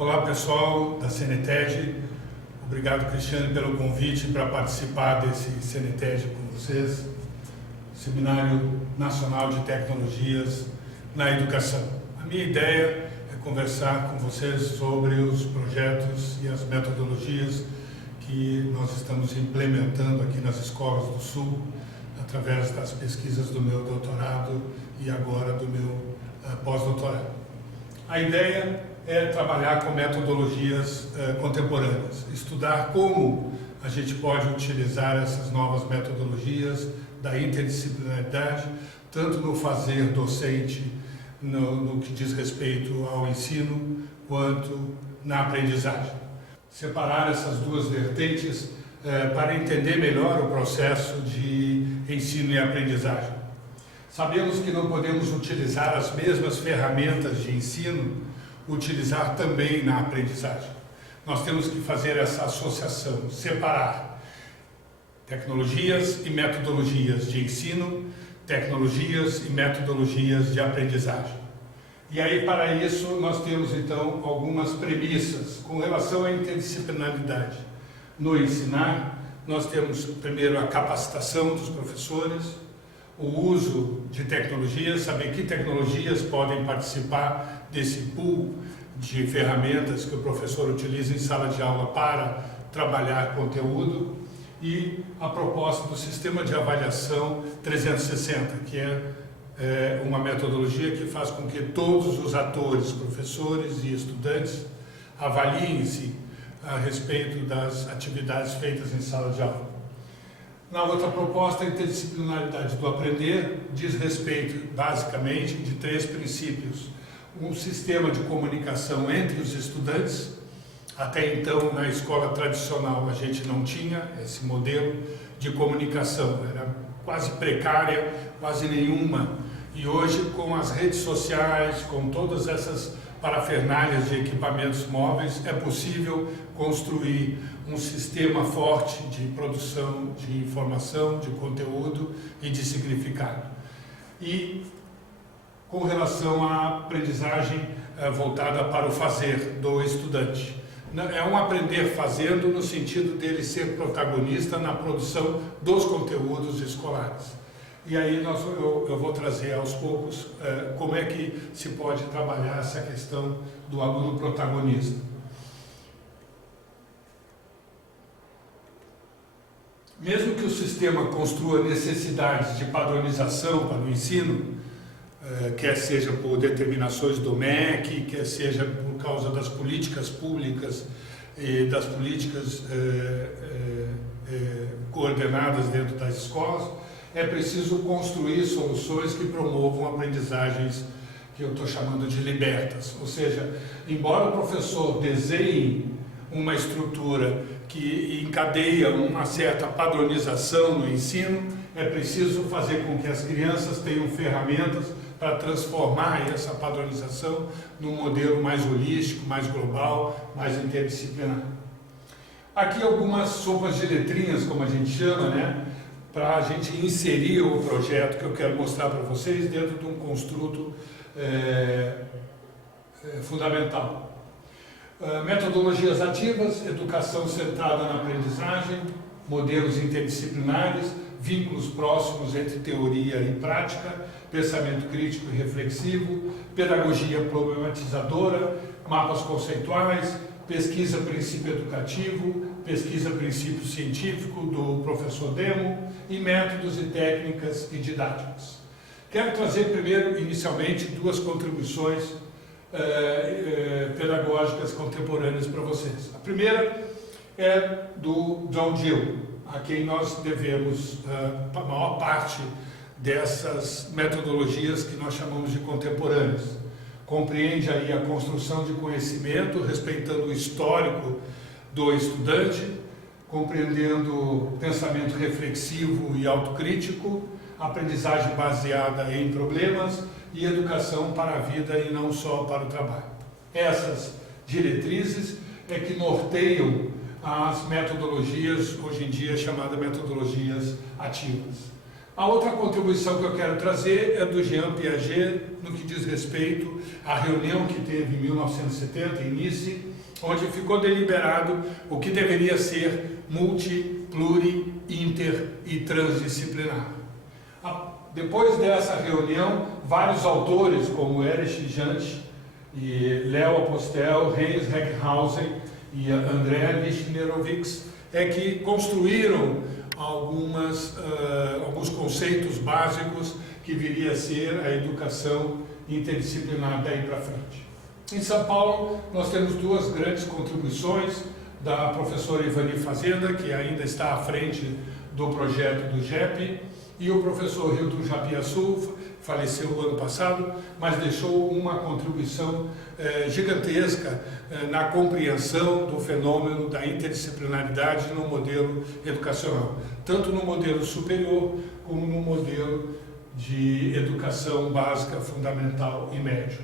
Olá pessoal da CNTED, obrigado Cristiano pelo convite para participar desse CNTED com vocês, Seminário Nacional de Tecnologias na Educação. A minha ideia é conversar com vocês sobre os projetos e as metodologias que nós estamos implementando aqui nas escolas do Sul, através das pesquisas do meu doutorado e agora do meu pós-doutorado. A ideia é trabalhar com metodologias contemporâneas, estudar como a gente pode utilizar essas novas metodologias da interdisciplinaridade, tanto no fazer docente, no que diz respeito ao ensino, quanto na aprendizagem. Separar essas duas vertentes para entender melhor o processo de ensino e aprendizagem. Sabemos que não podemos utilizar as mesmas ferramentas de ensino, utilizar também na aprendizagem. Nós temos que fazer essa associação, separar tecnologias e metodologias de ensino, tecnologias e metodologias de aprendizagem. E aí, para isso, nós temos, então, algumas premissas com relação à interdisciplinaridade. No ensinar, nós temos, primeiro, a capacitação dos professores, o uso de tecnologias, saber que tecnologias podem participar desse pool de ferramentas que o professor utiliza em sala de aula para trabalhar conteúdo, e a proposta do sistema de avaliação 360, que é uma metodologia que faz com que todos os atores, professores e estudantes, avaliem-se a respeito das atividades feitas em sala de aula. Na outra proposta, a interdisciplinaridade do aprender diz respeito, basicamente, de três princípios. Um sistema de comunicação entre os estudantes. Até então, na escola tradicional, a gente não tinha esse modelo de comunicação. Era quase precária, quase nenhuma. E hoje, com as redes sociais, com todas essas parafernálias de equipamentos móveis, é possível construir um sistema forte de produção de informação, de conteúdo e de significado. E com relação à aprendizagem voltada para o fazer do estudante. É um aprender fazendo no sentido dele ser protagonista na produção dos conteúdos escolares. E aí eu vou trazer aos poucos como é que se pode trabalhar essa questão do aluno protagonista. Mesmo que o sistema construa necessidades de padronização para o ensino, quer seja por determinações do MEC, quer seja por causa das políticas públicas e das políticas coordenadas dentro das escolas, é preciso construir soluções que promovam aprendizagens que eu estou chamando de libertas. Ou seja, embora o professor desenhe uma estrutura que encadeia uma certa padronização no ensino, é preciso fazer com que as crianças tenham ferramentas para transformar essa padronização num modelo mais holístico, mais global, mais interdisciplinar. Aqui algumas sopas de letrinhas, como a gente chama, né, para a gente inserir o projeto que eu quero mostrar para vocês dentro de um construto fundamental. Metodologias ativas, educação centrada na aprendizagem, modelos interdisciplinares, vínculos próximos entre teoria e prática, pensamento crítico e reflexivo, pedagogia problematizadora, mapas conceituais, pesquisa princípio educativo, pesquisa princípio científico do professor Demo e métodos e técnicas e didáticas. Quero trazer primeiro, inicialmente, duas contribuições pedagógicas contemporâneas para vocês. A primeira é do John Gill, a quem nós devemos a maior parte dessas metodologias que nós chamamos de contemporâneas. Compreende aí a construção de conhecimento, respeitando o histórico do estudante, compreendendo pensamento reflexivo e autocrítico, aprendizagem baseada em problemas e educação para a vida e não só para o trabalho. Essas diretrizes é que norteiam as metodologias, hoje em dia chamadas metodologias ativas. A outra contribuição que eu quero trazer é do Jean Piaget, no que diz respeito à reunião que teve em 1970, em Nice, onde ficou deliberado o que deveria ser multi, pluri, inter e transdisciplinar. Depois dessa reunião, vários autores, como Erich Jantsch, e Leo Apostel, Heinz Heckhausen e André Lichnerovitz, que construíram alguns conceitos básicos que viria a ser a educação interdisciplinar daí para frente. Em São Paulo, nós temos duas grandes contribuições da professora Ivani Fazenda, que ainda está à frente do projeto do GEP, e o professor Hilton Japiaçu, faleceu o ano passado, mas deixou uma contribuição gigantesca na compreensão do fenômeno da interdisciplinaridade no modelo educacional, tanto no modelo superior como no modelo de educação básica, fundamental e médio.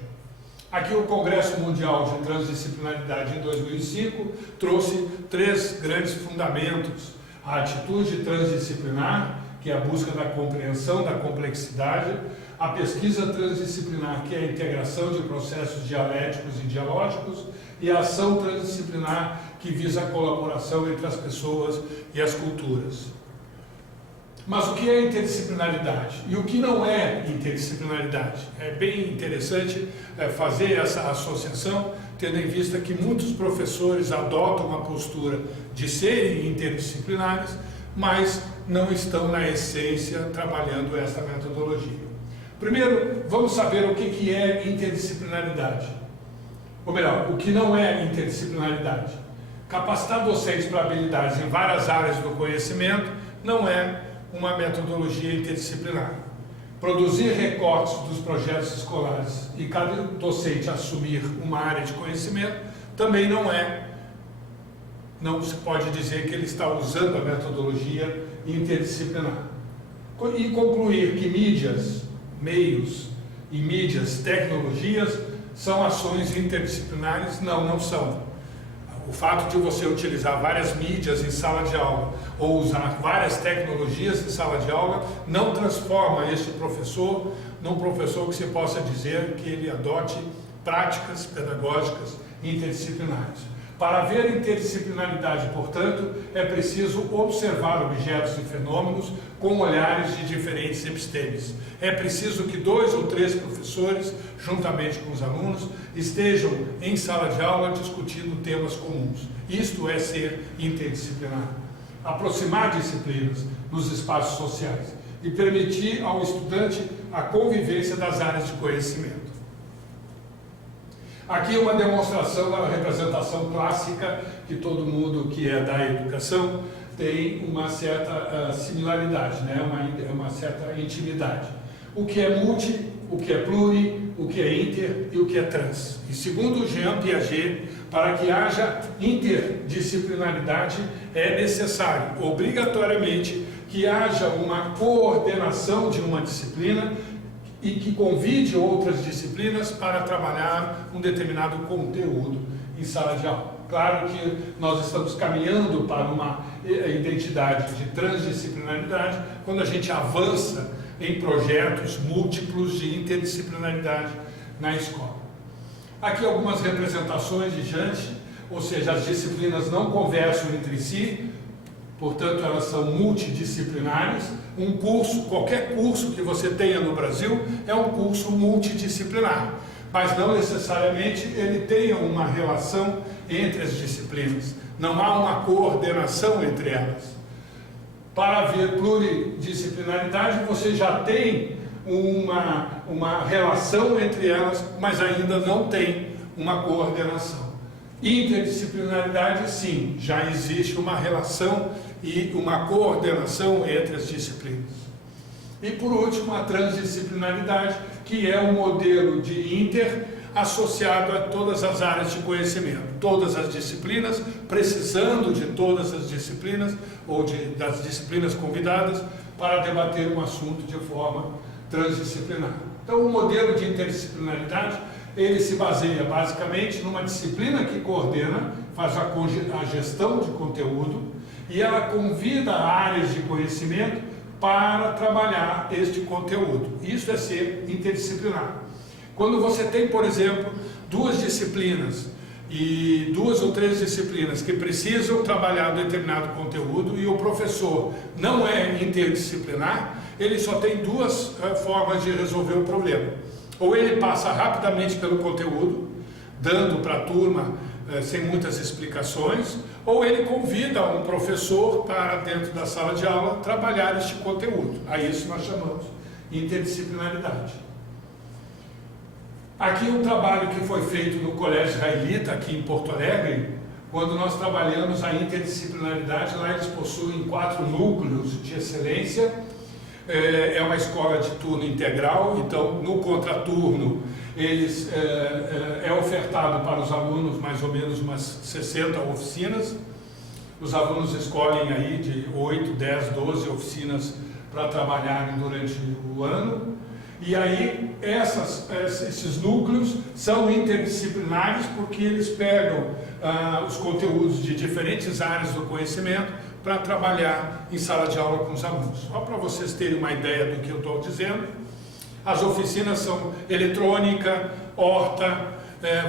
Aqui o Congresso Mundial de Transdisciplinaridade em 2005 trouxe 3 grandes fundamentos: a atitude transdisciplinar, que é a busca da compreensão da complexidade, a pesquisa transdisciplinar, que é a integração de processos dialéticos e dialógicos, e a ação transdisciplinar, que visa a colaboração entre as pessoas e as culturas. Mas o que é interdisciplinaridade? E o que não é interdisciplinaridade? É bem interessante fazer essa associação, tendo em vista que muitos professores adotam uma postura de serem interdisciplinares, mas não estão, na essência, trabalhando essa metodologia. Primeiro, vamos saber o que é interdisciplinaridade. Ou melhor, o que não é interdisciplinaridade. Capacitar docentes para habilidades em várias áreas do conhecimento não é uma metodologia interdisciplinar. Produzir recortes dos projetos escolares e cada docente assumir uma área de conhecimento também não se pode dizer que ele está usando a metodologia interdisciplinar. E concluir que mídias, meios e mídias, tecnologias são ações interdisciplinares, não são. O fato de você utilizar várias mídias em sala de aula ou usar várias tecnologias em sala de aula não transforma este professor num professor que se possa dizer que ele adote práticas pedagógicas interdisciplinares. Para haver interdisciplinaridade, portanto, é preciso observar objetos e fenômenos com olhares de diferentes epistemes. É preciso que 2 ou 3 professores, juntamente com os alunos, estejam em sala de aula discutindo temas comuns. Isto é ser interdisciplinar. Aproximar disciplinas nos espaços sociais e permitir ao estudante a convivência das áreas de conhecimento. Aqui uma demonstração da representação clássica, que todo mundo que é da educação tem uma certa similaridade, né? uma certa intimidade. O que é multi, o que é pluri, o que é inter e o que é trans. E segundo Jean Piaget, para que haja interdisciplinaridade é necessário, obrigatoriamente, que haja uma coordenação de uma disciplina e que convide outras disciplinas para trabalhar um determinado conteúdo em sala de aula. Claro que nós estamos caminhando para uma identidade de transdisciplinaridade quando a gente avança em projetos múltiplos de interdisciplinaridade na escola. Aqui algumas representações de Jantsch, ou seja, as disciplinas não conversam entre si, portanto elas são multidisciplinares. Um curso, qualquer curso que você tenha no Brasil é um curso multidisciplinar, mas não necessariamente ele tenha uma relação entre as disciplinas, não há uma coordenação entre elas. Para haver pluridisciplinaridade, você já tem uma relação entre elas, mas ainda não tem uma coordenação. Interdisciplinaridade, sim, já existe uma relação e uma coordenação entre as disciplinas. E por último, a transdisciplinaridade, que é um modelo de inter associado a todas as áreas de conhecimento, todas as disciplinas, precisando de todas as disciplinas ou das disciplinas convidadas para debater um assunto de forma transdisciplinar. Então, o modelo de interdisciplinaridade, ele se baseia basicamente numa disciplina que coordena, faz a gestão de conteúdo, e ela convida áreas de conhecimento para trabalhar este conteúdo. Isso é ser interdisciplinar. Quando você tem, por exemplo, duas disciplinas e 2 ou 3 disciplinas que precisam trabalhar determinado conteúdo e o professor não é interdisciplinar, ele só tem 2 formas de resolver o problema. Ou ele passa rapidamente pelo conteúdo, dando para a turma sem muitas explicações, ou ele convida um professor para, dentro da sala de aula, trabalhar este conteúdo. A isso nós chamamos de interdisciplinaridade. Aqui um trabalho que foi feito no Colégio Israelita, aqui em Porto Alegre, quando nós trabalhamos a interdisciplinaridade. Lá eles possuem 4 núcleos de excelência. É uma escola de turno integral, então no contraturno eles é ofertado para os alunos mais ou menos umas 60 oficinas. Os alunos escolhem aí de 8, 10, 12 oficinas para trabalharem durante o ano. E aí esses núcleos são interdisciplinares porque eles pegam os conteúdos de diferentes áreas do conhecimento para trabalhar em sala de aula com os alunos. Só para vocês terem uma ideia do que eu estou dizendo, as oficinas são eletrônica, horta,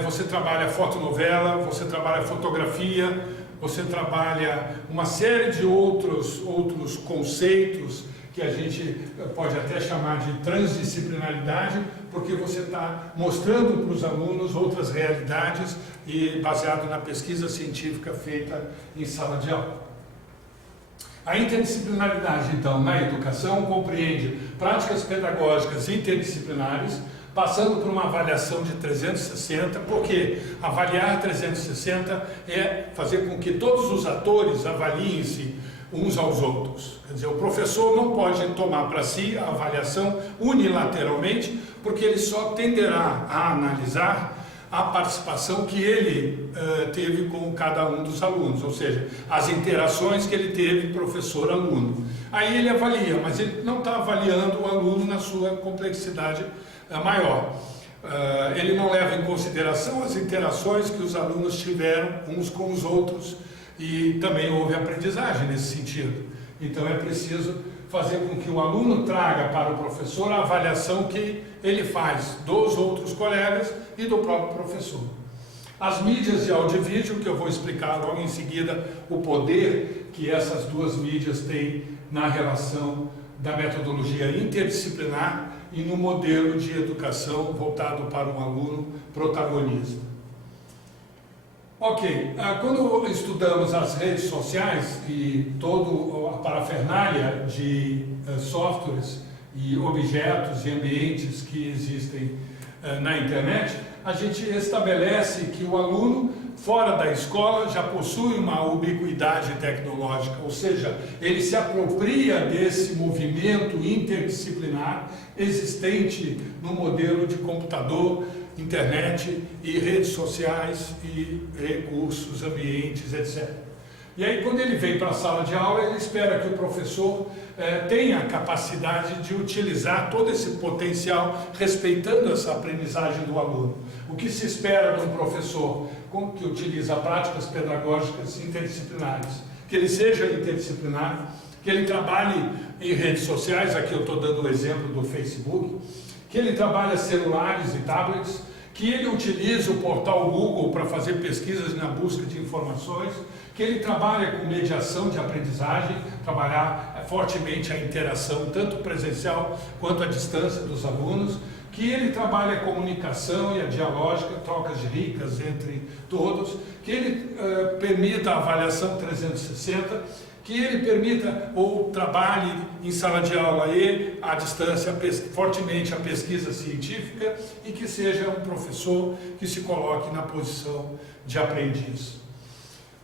você trabalha fotonovela, você trabalha fotografia, você trabalha uma série de outros conceitos que a gente pode até chamar de transdisciplinaridade, porque você está mostrando para os alunos outras realidades e baseado na pesquisa científica feita em sala de aula. A interdisciplinaridade, então, na educação compreende práticas pedagógicas interdisciplinares, passando por uma avaliação de 360, porque avaliar 360 é fazer com que todos os atores avaliem-se uns aos outros. Quer dizer, o professor não pode tomar para si a avaliação unilateralmente, porque ele só tenderá a analisar a participação que ele teve com cada um dos alunos, ou seja, as interações que ele teve professor-aluno. Aí ele avalia, mas ele não está avaliando o aluno na sua complexidade maior. Ele não leva em consideração as interações que os alunos tiveram uns com os outros e também houve aprendizagem nesse sentido. Então é preciso fazer com que o aluno traga para o professor a avaliação que ele faz dos outros colegas e do próprio professor. As mídias de áudio e vídeo, que eu vou explicar logo em seguida o poder que essas 2 mídias têm na relação da metodologia interdisciplinar e no modelo de educação voltado para um aluno protagonista. Ok, quando estudamos as redes sociais e toda a parafernália de softwares e objetos e ambientes que existem na internet, a gente estabelece que o aluno fora da escola já possui uma ubiquidade tecnológica, ou seja, ele se apropria desse movimento interdisciplinar existente no modelo de computador, internet e redes sociais e recursos, ambientes, etc. E aí, quando ele vem para a sala de aula, ele espera que o professor tenha a capacidade de utilizar todo esse potencial, respeitando essa aprendizagem do aluno. O que se espera de um professor que utiliza práticas pedagógicas interdisciplinares? Que ele seja interdisciplinar, que ele trabalhe em redes sociais, aqui eu estou dando o exemplo do Facebook, que ele trabalhe celulares e tablets, que ele utilize o portal Google para fazer pesquisas na busca de informações, que ele trabalhe com mediação de aprendizagem, trabalhar fortemente a interação, tanto presencial quanto à distância dos alunos, que ele trabalhe a comunicação e a dialógica, trocas ricas entre todos, que ele permita a avaliação 360, que ele permita ou trabalhe em sala de aula e à distância fortemente a pesquisa científica e que seja um professor que se coloque na posição de aprendiz.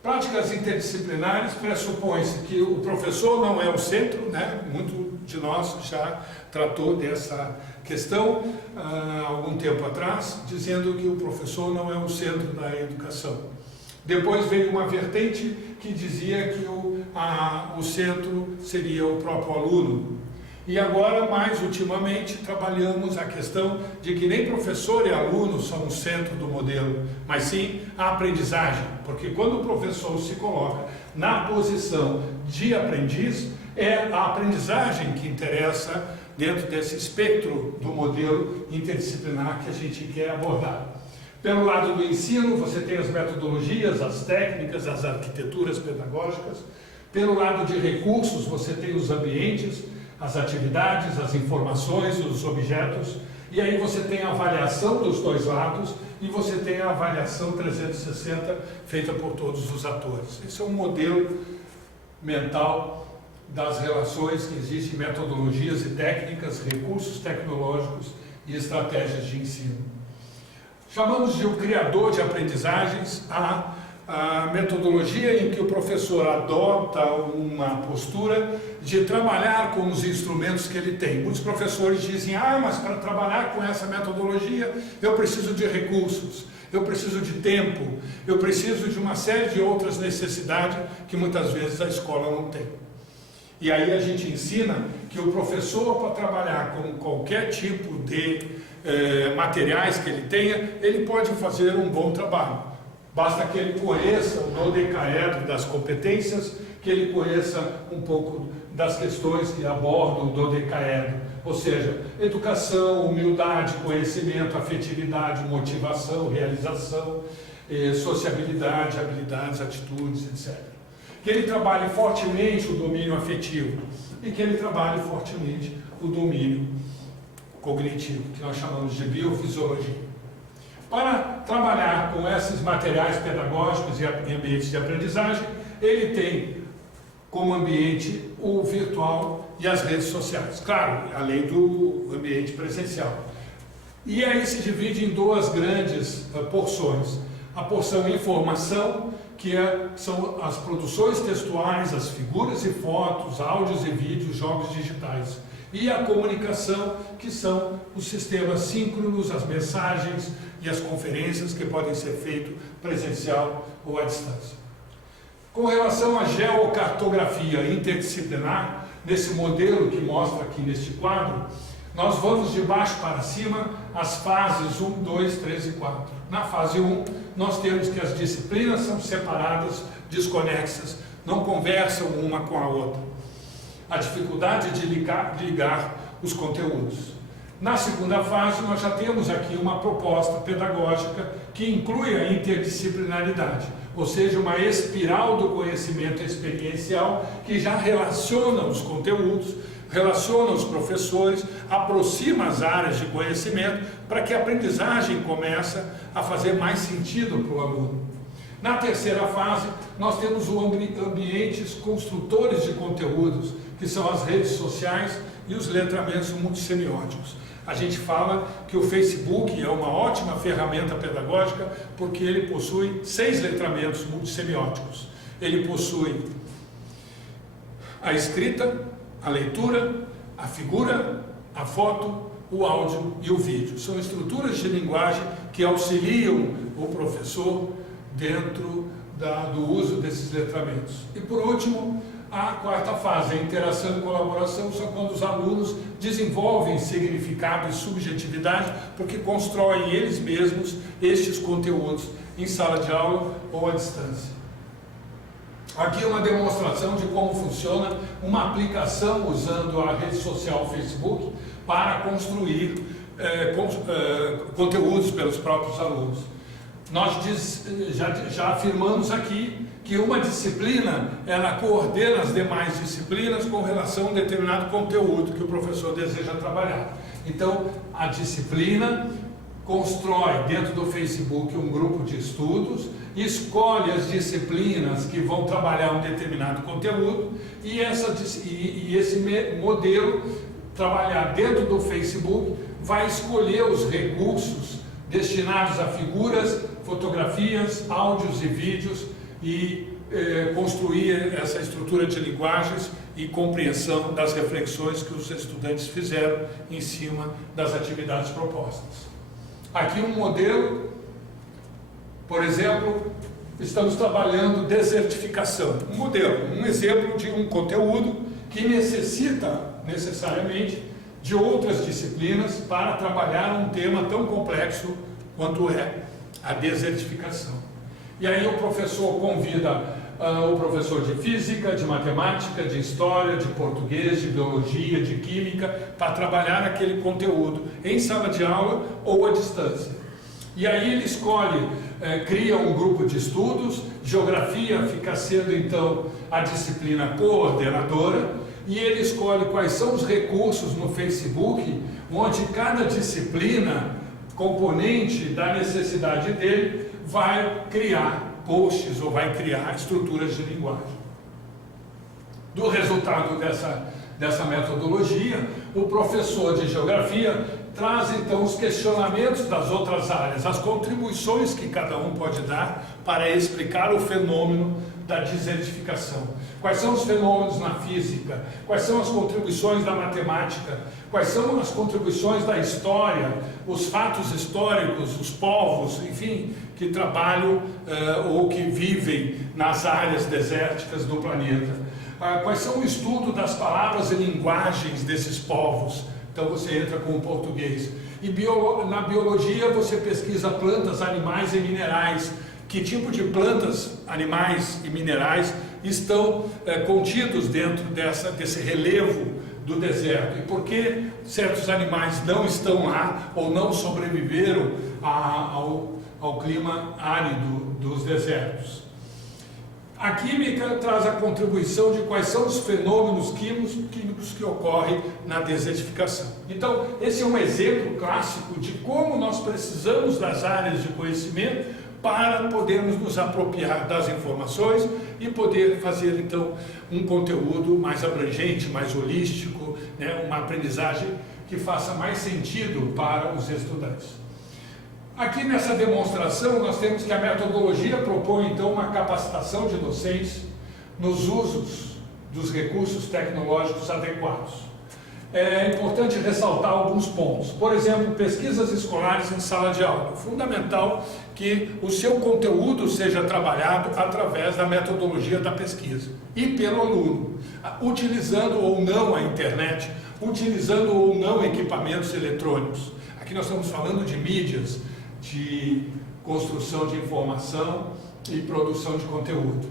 Práticas interdisciplinares pressupõe-se que o professor não é o centro, né? Muito de nós já tratou dessa questão há algum tempo atrás, dizendo que o professor não é o centro da educação. Depois veio uma vertente que dizia que o centro seria o próprio aluno. E agora, mais ultimamente, trabalhamos a questão de que nem professor e aluno são o centro do modelo, mas sim a aprendizagem. Porque quando o professor se coloca na posição de aprendiz, é a aprendizagem que interessa dentro desse espectro do modelo interdisciplinar que a gente quer abordar. Pelo lado do ensino, você tem as metodologias, as técnicas, as arquiteturas pedagógicas. Pelo lado de recursos, você tem os ambientes, as atividades, as informações, os objetos. E aí você tem a avaliação dos dois lados e você tem a avaliação 360 feita por todos os atores. Esse é um modelo mental das relações que existem, metodologias e técnicas, recursos tecnológicos e estratégias de ensino. Chamamos de o criador de aprendizagens a metodologia em que o professor adota uma postura de trabalhar com os instrumentos que ele tem. Muitos professores dizem, mas para trabalhar com essa metodologia eu preciso de recursos, eu preciso de tempo, eu preciso de uma série de outras necessidades que muitas vezes a escola não tem. E aí a gente ensina que o professor, para trabalhar com qualquer tipo de materiais que ele tenha, ele pode fazer um bom trabalho. Basta que ele conheça o dodecaedro das competências, que ele conheça um pouco das questões que abordam o dodecaedro, ou seja, educação, humildade, conhecimento, afetividade, motivação, realização, sociabilidade, habilidades, atitudes, etc. Que ele trabalhe fortemente o domínio afetivo e que ele trabalhe fortemente o domínio cognitivo, que nós chamamos de biofisiologia. Para trabalhar com esses materiais pedagógicos e ambientes de aprendizagem, ele tem como ambiente o virtual e as redes sociais, claro, além do ambiente presencial. E aí se divide em duas grandes porções. A porção informação, que são as produções textuais, as figuras e fotos, áudios e vídeos, jogos digitais. E a comunicação, que são os sistemas síncronos, as mensagens e as conferências que podem ser feitas presencial ou à distância. Com relação à geocartografia interdisciplinar, nesse modelo que mostra aqui neste quadro, nós vamos de baixo para cima as fases 1, 2, 3 e 4. Na fase 1, nós temos que as disciplinas são separadas, desconexas, não conversam uma com a outra. A dificuldade de ligar os conteúdos. Na segunda fase, nós já temos aqui uma proposta pedagógica que inclui a interdisciplinaridade, ou seja, uma espiral do conhecimento experiencial que já relaciona os conteúdos, relaciona os professores, aproxima as áreas de conhecimento para que a aprendizagem comece a fazer mais sentido para o aluno. Na terceira fase, nós temos ambientes construtores de conteúdos, que são as redes sociais e os letramentos multissemióticos. A gente fala que o Facebook é uma ótima ferramenta pedagógica porque ele possui 6 letramentos multissemióticos. Ele possui a escrita, a leitura, a figura, a foto, o áudio e o vídeo. São estruturas de linguagem que auxiliam o professor dentro do uso desses letramentos. E por último, a quarta fase, a interação e colaboração, são quando os alunos desenvolvem significado e subjetividade porque constroem eles mesmos estes conteúdos em sala de aula ou à distância. Aqui é uma demonstração de como funciona uma aplicação usando a rede social Facebook para construir conteúdos pelos próprios alunos. Nós já afirmamos aqui que uma disciplina, ela coordena as demais disciplinas com relação a um determinado conteúdo que o professor deseja trabalhar. Então, a disciplina constrói dentro do Facebook um grupo de estudos, escolhe as disciplinas que vão trabalhar um determinado conteúdo e esse modelo, trabalhar dentro do Facebook, vai escolher os recursos destinados a figuras, fotografias, áudios e vídeos e construir essa estrutura de linguagens e compreensão das reflexões que os estudantes fizeram em cima das atividades propostas. Aqui um modelo, por exemplo, estamos trabalhando desertificação. Um modelo, um exemplo de um conteúdo que necessita necessariamente de outras disciplinas para trabalhar um tema tão complexo quanto é a desertificação. E aí o professor convida o professor de física, de matemática, de história, de português, de biologia, de química, para trabalhar aquele conteúdo em sala de aula ou à distância. E aí ele escolhe, cria um grupo de estudos, geografia fica sendo então a disciplina coordenadora, e ele escolhe quais são os recursos no Facebook, onde cada disciplina, componente da necessidade dele, vai criar posts ou vai criar estruturas de linguagem. Do resultado dessa metodologia, o professor de geografia traz então os questionamentos das outras áreas, as contribuições que cada um pode dar para explicar o fenômeno da desertificação. Quais são os fenômenos na física? Quais são as contribuições da matemática? Quais são as contribuições da história? Os fatos históricos, os povos, enfim, que trabalham ou que vivem nas áreas desérticas do planeta. Quais são o estudo das palavras e linguagens desses povos? Então você entra com o português. E na biologia você pesquisa plantas, animais e minerais. Que tipo de plantas, animais e minerais estão contidos dentro desse relevo do deserto? E por que certos animais não estão lá ou não sobreviveram ao clima árido dos desertos? A química traz a contribuição de quais são os fenômenos químicos que ocorrem na desertificação. Então, esse é um exemplo clássico de como nós precisamos das áreas de conhecimento para podermos nos apropriar das informações e poder fazer, então, um conteúdo mais abrangente, mais holístico, né, uma aprendizagem que faça mais sentido para os estudantes. Aqui nessa demonstração nós temos que a metodologia propõe então uma capacitação de docentes nos usos dos recursos tecnológicos adequados. É importante ressaltar alguns pontos. Por exemplo, pesquisas escolares em sala de aula. É fundamental que o seu conteúdo seja trabalhado através da metodologia da pesquisa e pelo aluno, utilizando ou não a internet, utilizando ou não equipamentos eletrônicos. Aqui nós estamos falando de mídias, de construção de informação e produção de conteúdo.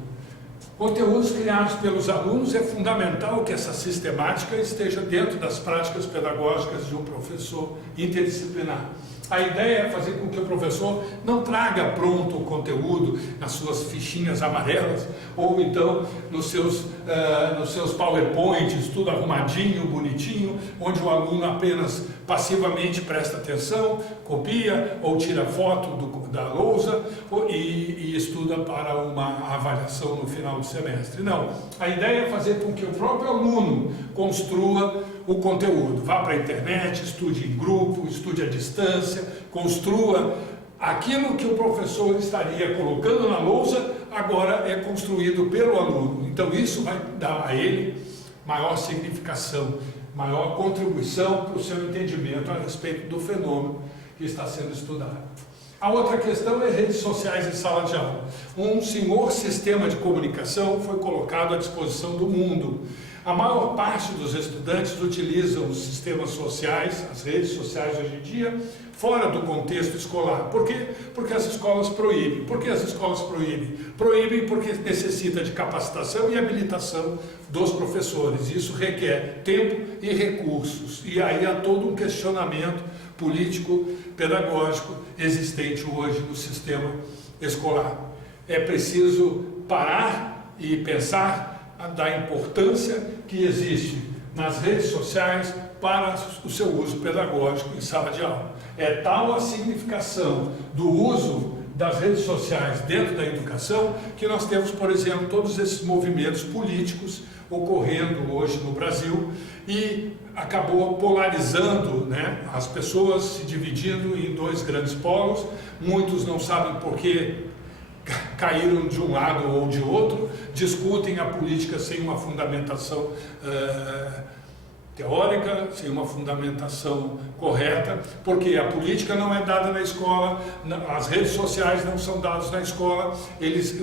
Conteúdos criados pelos alunos, é fundamental que essa sistemática esteja dentro das práticas pedagógicas de um professor interdisciplinar. A ideia é fazer com que o professor não traga pronto o conteúdo nas suas fichinhas amarelas ou então nos seus PowerPoints, tudo arrumadinho, bonitinho, onde o aluno apenas passivamente presta atenção, copia ou tira foto da lousa e estuda para uma avaliação no final do semestre. Não, a ideia é fazer com que o próprio aluno construa o conteúdo, vá para a internet, estude em grupo, estude à distância, construa aquilo que o professor estaria colocando na lousa, agora é construído pelo aluno. Então isso vai dar a ele maior significação, maior contribuição para o seu entendimento a respeito do fenômeno que está sendo estudado. A outra questão é redes sociais em sala de aula. Um senhor sistema de comunicação foi colocado à disposição do mundo. A maior parte dos estudantes utilizam os sistemas sociais, as redes sociais hoje em dia, fora do contexto escolar. Por quê? Porque as escolas proíbem. Por que as escolas proíbem? Proíbem porque necessita de capacitação e habilitação dos professores. Isso requer tempo e recursos. E aí há todo um questionamento político, pedagógico existente hoje no sistema escolar. É preciso parar e pensar da importância que existe nas redes sociais para o seu uso pedagógico em sala de aula. É tal a significação do uso das redes sociais dentro da educação que nós temos, por exemplo, todos esses movimentos políticos ocorrendo hoje no Brasil e acabou polarizando, né, as pessoas se dividindo em dois grandes polos. Muitos não sabem por que caíram de um lado ou de outro, discutem a política sem uma fundamentação teórica, sem uma fundamentação correta, porque a política não é dada na escola, as redes sociais não são dadas na escola, eles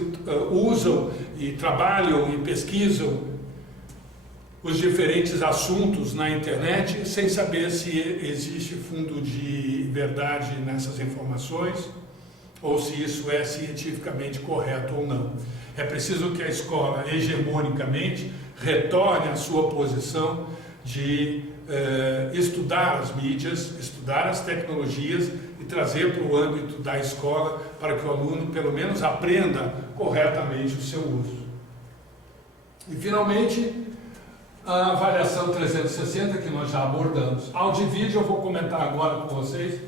usam e trabalham e pesquisam os diferentes assuntos na internet sem saber se existe fundo de verdade nessas informações. ou se isso é cientificamente correto ou não. É preciso que a escola, hegemonicamente, retorne à sua posição de estudar as mídias, estudar as tecnologias e trazer para o âmbito da escola para que o aluno, pelo menos, aprenda corretamente o seu uso. E, finalmente, a avaliação 360, que nós já abordamos. Áudio e vídeo eu vou comentar agora com vocês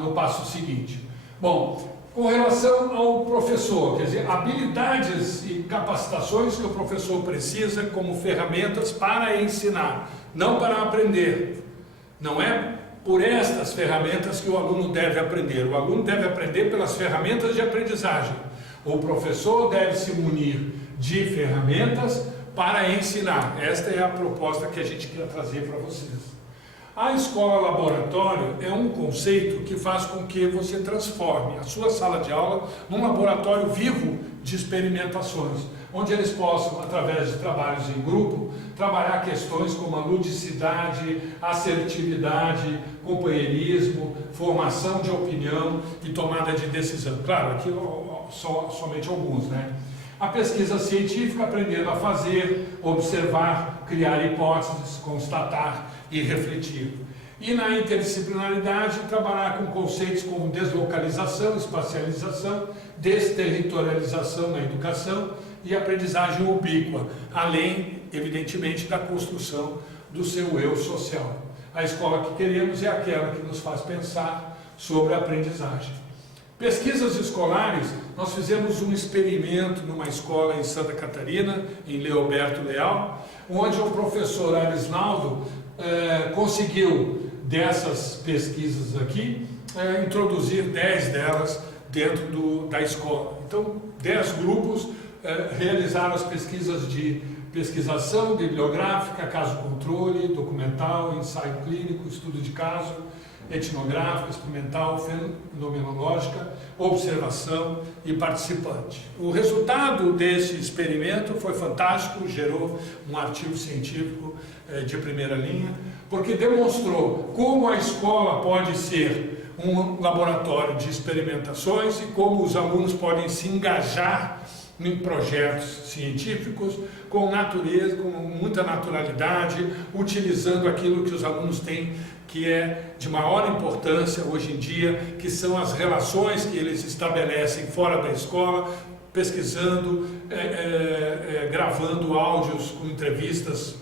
no passo seguinte. Bom, com relação ao professor, quer dizer, habilidades e capacitações que o professor precisa como ferramentas para ensinar, não para aprender. Não é por estas ferramentas que o aluno deve aprender. O aluno deve aprender pelas ferramentas de aprendizagem. O professor deve se munir de ferramentas para ensinar. Esta é a proposta que a gente quer trazer para vocês. A escola laboratório é um conceito que faz com que você transforme a sua sala de aula num laboratório vivo de experimentações, onde eles possam, através de trabalhos em grupo, trabalhar questões como a ludicidade, assertividade, companheirismo, formação de opinião e tomada de decisão. Claro, aqui somente alguns, né? A pesquisa científica, aprendendo a fazer, observar, criar hipóteses, constatar e refletir. E na interdisciplinaridade, trabalhar com conceitos como deslocalização, espacialização, desterritorialização na educação e aprendizagem ubíqua, além, evidentemente, da construção do seu eu social. A escola que queremos é aquela que nos faz pensar sobre a aprendizagem. Pesquisas escolares, nós fizemos um experimento numa escola em Santa Catarina, em Leoberto Leal, onde o professor Arisnaldo conseguiu, dessas pesquisas aqui, introduzir 10 delas dentro da escola. Então, 10 grupos realizaram as pesquisas de pesquisação bibliográfica, caso-controle, documental, ensaio clínico, estudo de caso, etnográfica, experimental, fenomenológica, observação e participante. O resultado desse experimento foi fantástico, gerou um artigo científico de primeira linha, porque demonstrou como a escola pode ser um laboratório de experimentações e como os alunos podem se engajar em projetos científicos com natureza, com muita naturalidade, utilizando aquilo que os alunos têm, que é de maior importância hoje em dia, que são as relações que eles estabelecem fora da escola, pesquisando, gravando áudios com entrevistas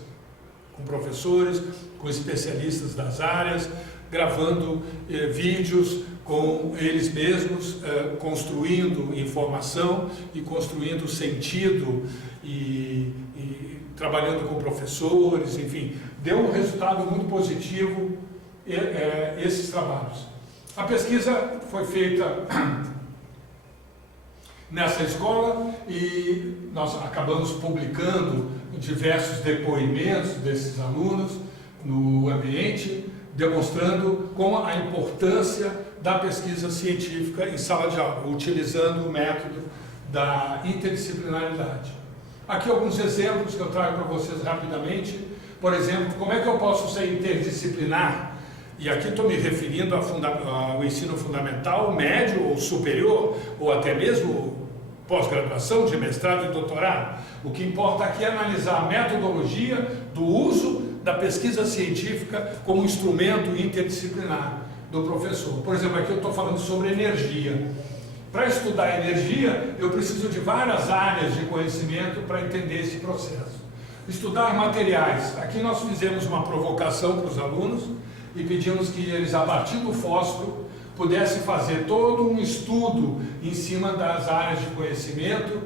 com professores, com especialistas das áreas, gravando vídeos com eles mesmos, construindo informação e construindo sentido e trabalhando com professores, enfim, deu um resultado muito positivo esses trabalhos. A pesquisa foi feita nessa escola e nós acabamos publicando diversos depoimentos desses alunos no ambiente, demonstrando como a importância da pesquisa científica em sala de aula, utilizando o método da interdisciplinaridade. Aqui alguns exemplos que eu trago para vocês rapidamente. Por exemplo, como é que eu posso ser interdisciplinar? E aqui estou me referindo ao ensino fundamental, médio ou superior, ou até mesmo pós-graduação, de mestrado e doutorado. O que importa aqui é analisar a metodologia do uso da pesquisa científica como instrumento interdisciplinar do professor. Por exemplo, aqui eu estou falando sobre energia. Para estudar energia, eu preciso de várias áreas de conhecimento para entender esse processo. Estudar materiais. Aqui nós fizemos uma provocação para os alunos e pedimos que eles, a partir do fósforo, pudessem fazer todo um estudo em cima das áreas de conhecimento,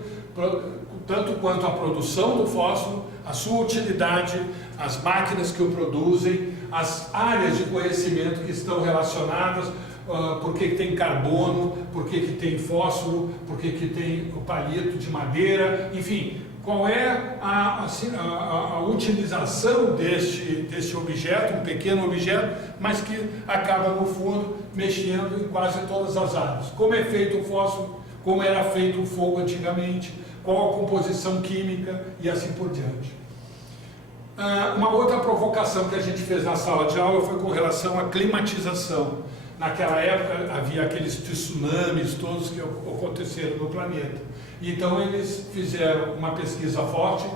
tanto quanto a produção do fósforo, a sua utilidade, as máquinas que o produzem, as áreas de conhecimento que estão relacionadas, por que tem carbono, por que tem fósforo, por que tem o palito de madeira, enfim, qual é a utilização deste objeto, um pequeno objeto, mas que acaba no fundo mexendo em quase todas as áreas. Como é feito o fósforo, como era feito o fogo antigamente, qual a composição química e assim por diante. Uma outra provocação que a gente fez na sala de aula foi com relação à climatização. naquela época havia aqueles tsunamis todos que aconteceram no planeta. Então eles fizeram uma pesquisa forte,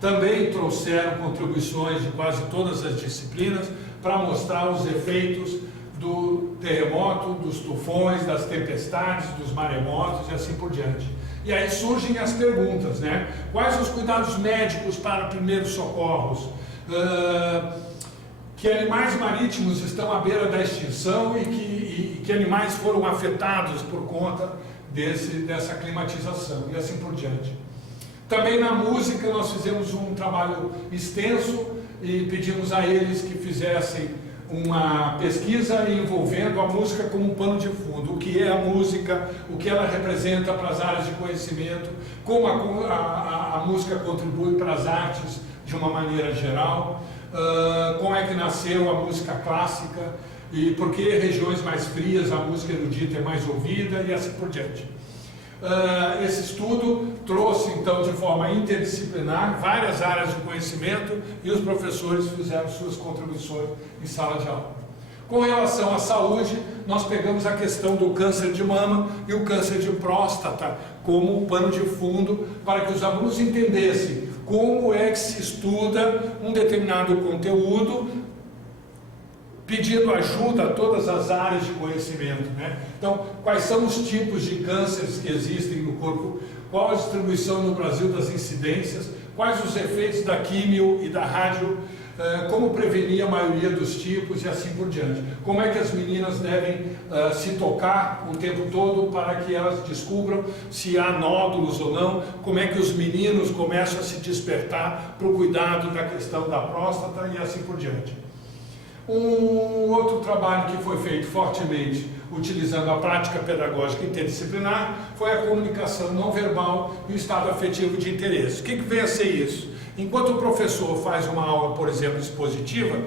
também trouxeram contribuições de quase todas as disciplinas para mostrar os efeitos do terremoto, dos tufões, das tempestades, dos maremotos e assim por diante. E aí surgem as perguntas, né? Quais os cuidados médicos para primeiros socorros? Que animais marítimos estão à beira da extinção e que animais foram afetados por conta dessa climatização e assim por diante. Também na música nós fizemos um trabalho extenso e pedimos a eles que fizessem uma pesquisa envolvendo a música como um pano de fundo, o que é a música, o que ela representa para as áreas de conhecimento, como a música contribui para as artes de uma maneira geral, como é que nasceu a música clássica e por que regiões mais frias a música erudita é mais ouvida e assim por diante. Esse estudo trouxe então de forma interdisciplinar várias áreas de conhecimento e os professores fizeram suas contribuições em sala de aula. Com relação à saúde, nós pegamos a questão do câncer de mama e o câncer de próstata como pano de fundo para que os alunos entendessem como é que se estuda um determinado conteúdo, pedindo ajuda a todas as áreas de conhecimento, né? Então, quais são os tipos de cânceres que existem no corpo, qual a distribuição no Brasil das incidências, quais os efeitos da químio e da rádio, como prevenir a maioria dos tipos e assim por diante. Como é que as meninas devem se tocar o tempo todo para que elas descubram se há nódulos ou não, como é que os meninos começam a se despertar para o cuidado da questão da próstata e assim por diante. Um outro trabalho que foi feito fortemente utilizando a prática pedagógica interdisciplinar foi a comunicação não verbal e o estado afetivo de interesse. O que vem a ser isso? Enquanto o professor faz uma aula, por exemplo, expositiva,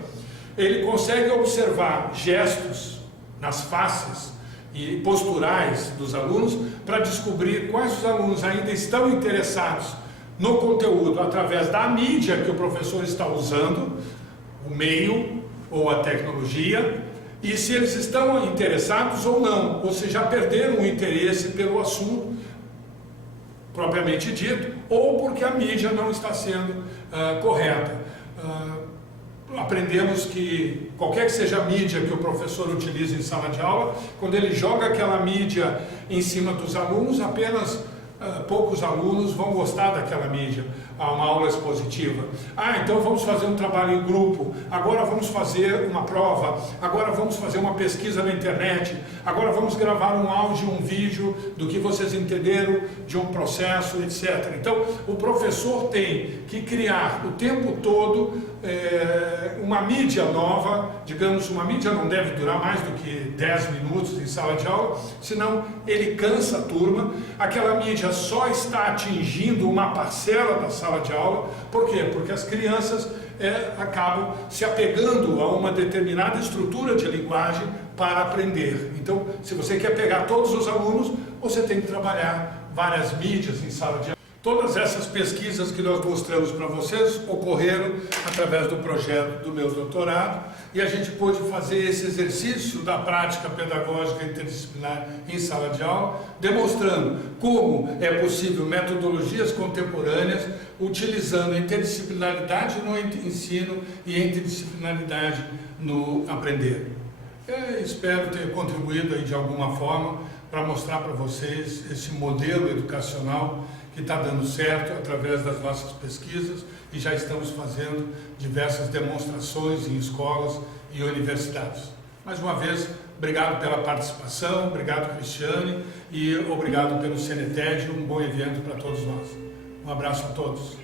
ele consegue observar gestos nas faces e posturais dos alunos para descobrir quais os alunos ainda estão interessados no conteúdo através da mídia que o professor está usando, o meio ou a tecnologia, e se eles estão interessados ou não, ou se já perderam o interesse pelo assunto propriamente dito, ou porque a mídia não está sendo correta. Aprendemos que qualquer que seja a mídia que o professor utiliza em sala de aula, quando ele joga aquela mídia em cima dos alunos, apenas poucos alunos vão gostar daquela mídia, uma aula expositiva. Então vamos fazer um trabalho em grupo, agora vamos fazer uma prova, agora vamos fazer uma pesquisa na internet, agora vamos gravar um áudio, um vídeo do que vocês entenderam de um processo, etc. Então o professor tem que criar o tempo todo uma mídia nova, digamos, uma mídia não deve durar mais do que 10 minutos em sala de aula, senão ele cansa a turma. Aquela mídia só está atingindo uma parcela da sala de aula. Por quê? Porque as crianças acabam se apegando a uma determinada estrutura de linguagem para aprender. Então, se você quer pegar todos os alunos, você tem que trabalhar várias mídias em sala de aula. Todas essas pesquisas que nós mostramos para vocês ocorreram através do projeto do meu doutorado e a gente pôde fazer esse exercício da prática pedagógica interdisciplinar em sala de aula, demonstrando como é possível metodologias contemporâneas utilizando interdisciplinaridade no ensino e interdisciplinaridade no aprender. Espero ter contribuído aí de alguma forma para mostrar para vocês esse modelo educacional que está dando certo através das nossas pesquisas e já estamos fazendo diversas demonstrações em escolas e universidades. Mais uma vez, obrigado pela participação, obrigado Cristiane e obrigado pelo CNTED, um bom evento para todos nós. Um abraço a todos.